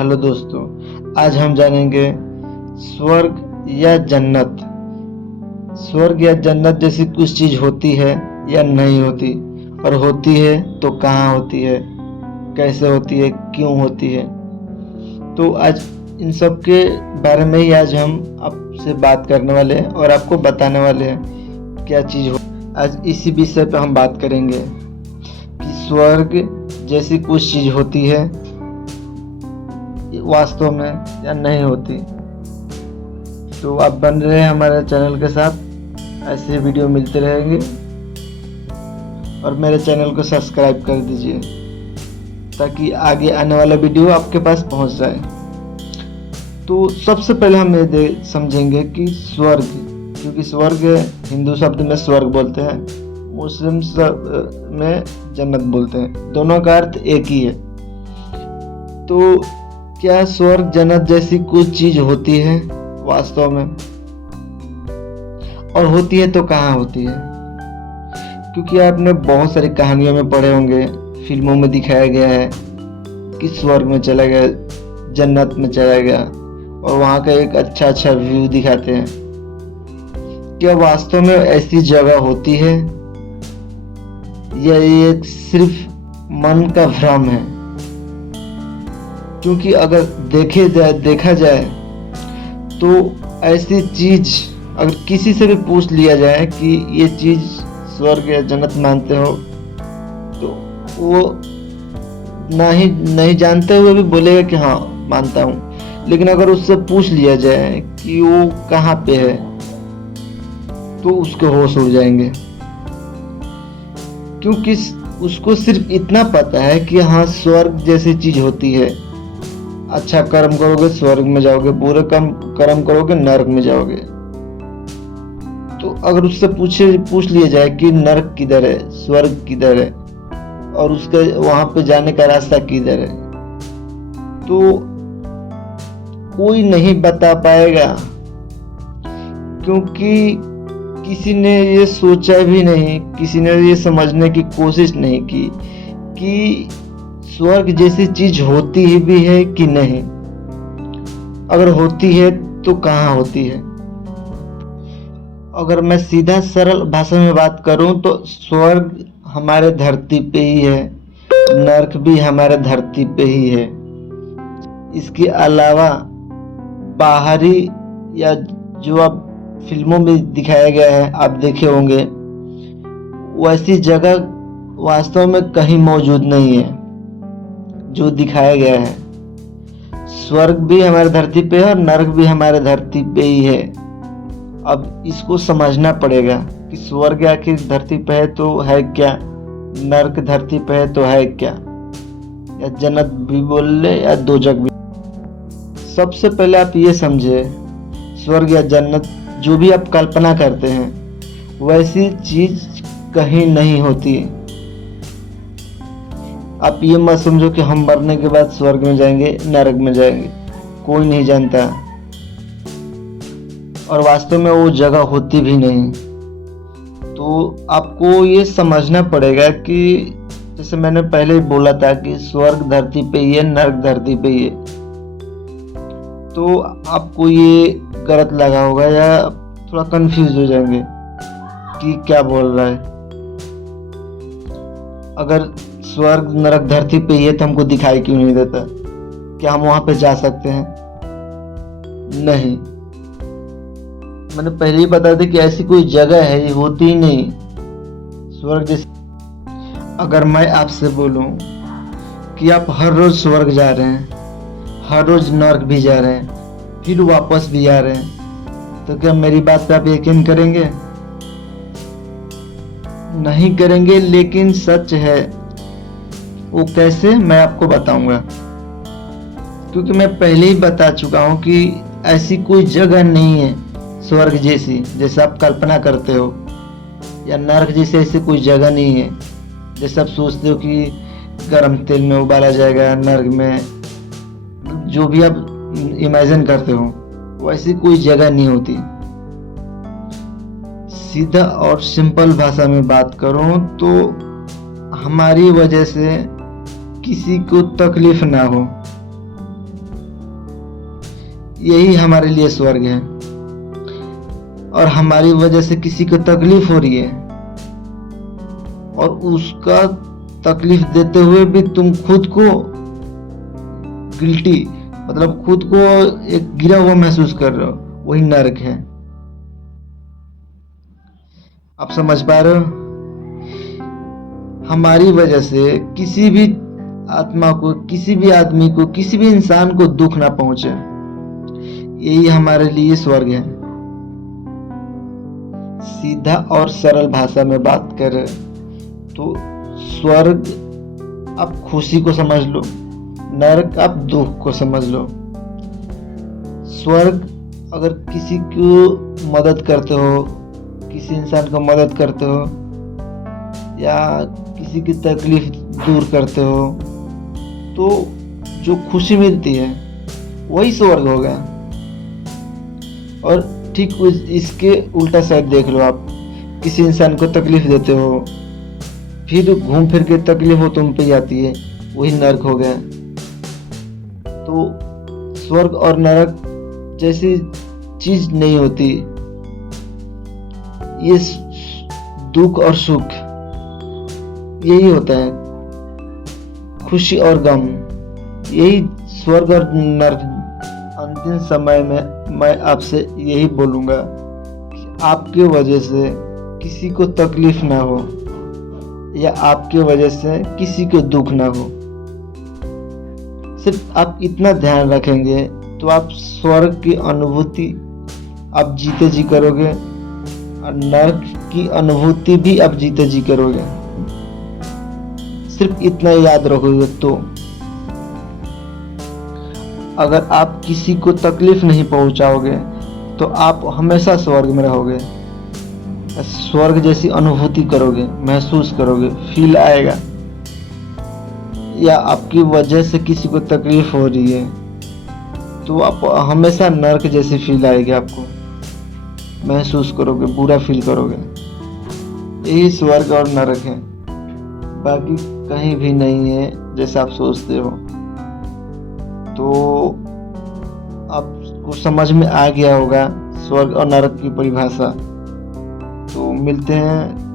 Hello दोस्तों, आज हम जानेंगे स्वर्ग या जन्नत। स्वर्ग या जन्नत जैसी कुछ चीज होती है या नहीं होती, और होती है तो कहाँ होती है, कैसे होती है, क्यों होती है। तो आज इन सब के बारे में ही आज हम आपसे बात करने वाले हैं और आपको बताने वाले हैं क्या चीज हो। आज इसी विषय पे हम बात करेंगे कि स्वर्ग जैसी कुछ चीज होती है वास्तव में या नहीं होती। तो आप बन रहे हैं हमारे चैनल के साथ, ऐसे वीडियो मिलते रहेंगे और मेरे चैनल को सब्सक्राइब कर दीजिए ताकि आगे आने वाला वीडियो आपके पास पहुंच जाए। तो सबसे पहले हम ये समझेंगे कि स्वर्ग, क्योंकि स्वर्ग हिंदू शब्द में स्वर्ग बोलते हैं, मुस्लिम में जन्नत बोलते हैं, दोनों का अर्थ एक ही है। तो क्या स्वर्ग जन्नत जैसी कुछ चीज होती है वास्तव में, और होती है तो कहाँ होती है? क्योंकि आपने बहुत सारी कहानियों में पढ़े होंगे, फिल्मों में दिखाया गया है कि स्वर्ग में चला गया, जन्नत में चला गया और वहाँ का एक अच्छा व्यू दिखाते हैं। क्या वास्तव में ऐसी जगह होती है या ये सिर्फ मन का भ्रम है? क्योंकि अगर देखा जाए तो ऐसी चीज अगर किसी से भी पूछ लिया जाए कि ये चीज स्वर्ग या जन्नत मानते हो, तो वो नहीं जानते हुए भी बोलेगा कि हाँ मानता हूँ। लेकिन अगर उससे पूछ लिया जाए कि वो कहाँ पे है तो उसके होश उड़ जाएंगे, क्योंकि उसको सिर्फ इतना पता है कि हाँ स्वर्ग जैसी चीज होती है। अच्छा कर्म करोगे स्वर्ग में जाओगे, बुरे कर्म करोगे नरक में जाओगे। तो अगर उससे पूछ लिया जाए कि नरक किधर है, स्वर्ग किधर है और उसके वहां पे जाने का रास्ता किधर है, तो कोई नहीं बता पाएगा, क्योंकि किसी ने ये सोचा भी नहीं, किसी ने ये समझने की कोशिश नहीं की कि स्वर्ग जैसी चीज होती ही भी है कि नहीं। अगर होती है तो कहाँ होती है? अगर मैं सीधा सरल भाषा में बात करूं तो स्वर्ग हमारे धरती पे ही है, नरक भी हमारे धरती पे ही है। इसके अलावा बाहरी या जो आप फिल्मों में दिखाया गया है, आप देखे होंगे, वैसी जगह वास्तव में कहीं मौजूद नहीं है जो दिखाया गया है। स्वर्ग भी हमारे धरती पे है और नरक भी हमारे धरती पे ही है। अब इसको समझना पड़ेगा कि स्वर्ग आखिर धरती पे है तो है क्या, नरक धरती पे है तो है क्या, या जन्नत भी बोल ले या दोजख भी। सबसे पहले आप ये समझे, स्वर्ग या जन्नत जो भी आप कल्पना करते हैं वैसी चीज कहीं नहीं होती। आप ये मत समझो कि हम मरने के बाद स्वर्ग में जाएंगे, नरक में जाएंगे, कोई नहीं जानता, और वास्तव में वो जगह होती भी नहीं। तो आपको ये समझना पड़ेगा कि जैसे मैंने पहले ही बोला था कि स्वर्ग धरती पे ही है, नरक धरती पे ही है। तो आपको ये गलत लगा होगा या थोड़ा कंफ्यूज हो जाएंगे कि क्या बोल रहा है। अगर स्वर्ग नरक धरती पे ही है तो हमको दिखाई क्यों नहीं देता? क्या हम वहां पे जा सकते हैं? नहीं, मैंने पहले ही बता दिया कि ऐसी कोई जगह है, ये होती ही नहीं स्वर्ग जैसी। अगर मैं आपसे बोलूं कि आप हर रोज स्वर्ग जा रहे हैं, हर रोज नरक भी जा रहे हैं, फिर वापस भी आ रहे हैं, तो क्या मेरी बात पे आप यकीन करेंगे? नहीं करेंगे। लेकिन सच है, वो कैसे मैं आपको बताऊंगा, क्योंकि मैं पहले ही बता चुका हूं कि ऐसी कोई जगह नहीं है स्वर्ग जैसी जैसे आप कल्पना करते हो, या नरक जैसे ऐसी कोई जगह नहीं है जैसे आप सोचते हो कि गर्म तेल में उबाला जाएगा नरक में, जो भी आप इमेजिन करते हो वैसी कोई जगह नहीं होती। सीधा और सिंपल भाषा में बात करूं तो हमारी वजह से किसी को तकलीफ ना हो, यही हमारे लिए स्वर्ग है। और हमारी वजह से किसी को तकलीफ हो रही है और उसका तकलीफ देते हुए भी तुम खुद को गिल्टी, मतलब खुद को एक गिरा हुआ महसूस कर रहे हो, वही नरक है। आप समझ पा रहे हो? हमारी वजह से किसी भी आत्मा को, किसी भी आदमी को, किसी भी इंसान को दुख ना पहुंचे, यही हमारे लिए स्वर्ग है। सीधा और सरल भाषा में बात करें तो स्वर्ग आप खुशी को समझ लो, नरक आप दुख को समझ लो। स्वर्ग अगर किसी को मदद करते हो, किसी इंसान को मदद करते हो या किसी की तकलीफ दूर करते हो, तो जो खुशी मिलती है वही स्वर्ग हो गया। और ठीक इसके उल्टा साइड देख लो, आप किसी इंसान को तकलीफ देते हो, फिर घूम फिर के तकलीफ हो तुम पे आती है, वही नरक हो गया। तो स्वर्ग और नरक जैसी चीज नहीं होती। ये दुख और सुख यही होता है, खुशी और गम, यही स्वर्ग और नरक। अंतिम समय में मैं आपसे यही बोलूंगा कि आपके वजह से किसी को तकलीफ ना हो या आपके वजह से किसी को दुख ना हो। सिर्फ आप इतना ध्यान रखेंगे तो आप स्वर्ग की अनुभूति आप जीते जी करोगे और नरक की अनुभूति भी आप जीते जी करोगे। सिर्फ इतना याद रखोगे तो अगर आप किसी को तकलीफ नहीं पहुंचाओगे तो आप हमेशा स्वर्ग में रहोगे, स्वर्ग जैसी अनुभूति करोगे, महसूस करोगे, फील आएगा। या आपकी वजह से किसी को तकलीफ हो रही है तो आप हमेशा नरक जैसी फील आएगी, आपको महसूस करोगे, बुरा फील करोगे। यही स्वर्ग और नरक है, बाकी कहीं भी नहीं है जैसा आप सोचते हो। तो आपको समझ में आ गया होगा स्वर्ग और नरक की परिभाषा। तो मिलते हैं